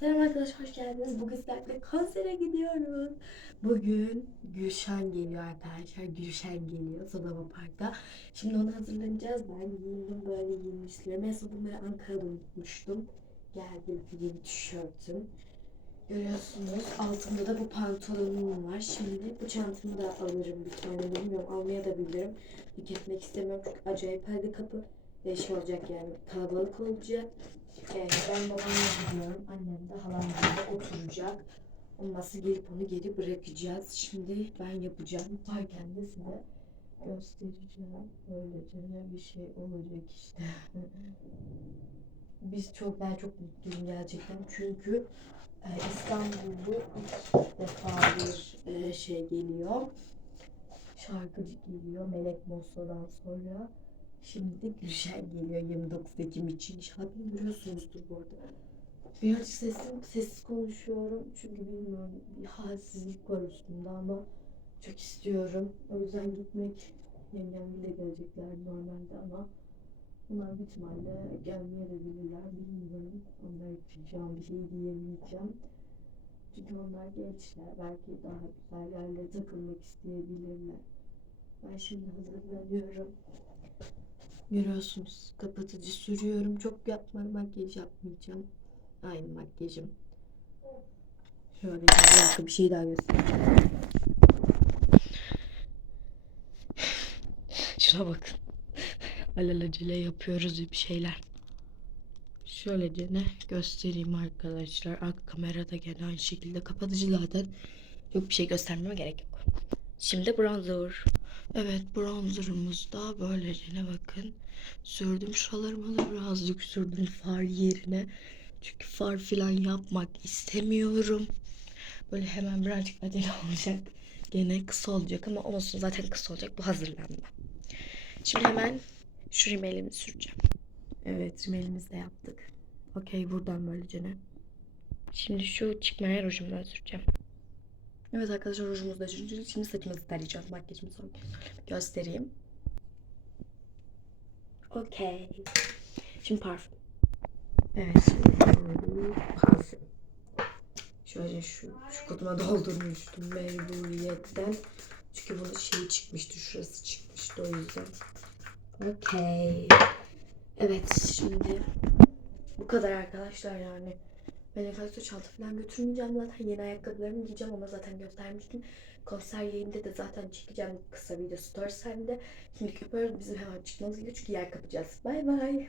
Selam arkadaşlar hoş geldiniz. Bugün sizlerle konsere gidiyoruz. Bugün Gülşen geliyor arkadaşlar. Gülşen geliyor Sodama Park'ta. Şimdi ona hazırlanacağız. Ben giyindim böyle giyinmişlerim. En son bunları Ankara'da unutmuştum. Geldi yeni tişörtüm. Görüyorsunuz altımda da bu pantolonum var. Şimdi bu çantamı da alırım bir tane. Bilmiyorum almaya da bilirim. Yük etmek istemiyorum çünkü acayip perde kapı şey olacak yani kalabalık olacak. Ee, ben babamla gidiyorum. Annem de halam burada oturacak. Olmazsa gelip onu geri bırakacağız. Şimdi ben yapacağım. Yaparken de size göstereceğim. Böylece bir şey olacak işte. Biz çok ben çok mutluyum gerçekten. Çünkü e, İstanbul'da ilk defa bir e, şey geliyor. Şarkıcı geliyor. Melek Mosso'dan sonra. Şimdi de Gülşen geliyor 29 Ekim için. İnşallah beni görüyorsunuzdur bu arada. Birazcık sesim, sessiz konuşuyorum. Çünkü bilmiyorum bir halsizlik var üstümde ama çok istiyorum. O yüzden gitmek yengem bile gelecekler normalde ama onlar bir ihtimalle gelmeyebilirler. Bilmiyorum. Onlar an bir şey diyemeyeceğim. Çünkü onlar gençler. Belki daha güzel yerlere takılmak isteyebilirler. Ben şimdi hazırlanıyorum. Görüyorsunuz kapatıcı sürüyorum. Çok yapma makyaj yapmayacağım. Aynı makyajım. Şöyle bir dakika bir şey daha göstereyim. Şuna bakın. Alelacele yapıyoruz bir şeyler. Şöylece ne göstereyim arkadaşlar. Arka kamerada gene aynı şekilde kapatıcı zaten. Çok bir şey göstermeme gerek yok. Şimdi bronzer. Evet bronzerımız da böylece bakın. Sürdüm şuralarıma da birazcık sürdüm far yerine. Çünkü far filan yapmak istemiyorum. Böyle hemen birazcık acele olacak. Gene kısa olacak ama olsun zaten kısa olacak. Bu hazırlanma. Şimdi hemen şu rimelimi süreceğim. Evet rimelimizi de yaptık. Okey buradan böylece ne. Şimdi şu çıkmaya rujumdan süreceğim. Evet arkadaşlar rujumuzu da sürdük. Şimdi saçımızı tarayacağız. Makyajımı sonra göstereyim. Okey. Şimdi parfüm. Evet şimdi parfüm. Şöyle şu, şu kutuma doldurmuştum mecburiyetten. Çünkü bunun şeyi çıkmıştı. Şurası çıkmıştı o yüzden. Okey. Evet şimdi bu kadar arkadaşlar yani. Ben enflasyon çanta falan götürmeyeceğim zaten. Yeni ayakkabılarımı giyeceğim ama zaten göstermiştim. Konser yayında da zaten çekeceğim kısa video story sende. Şimdi öpüyoruz. Bizim hemen çıkmamız gerekiyor çünkü yer kapacağız. Bay bay.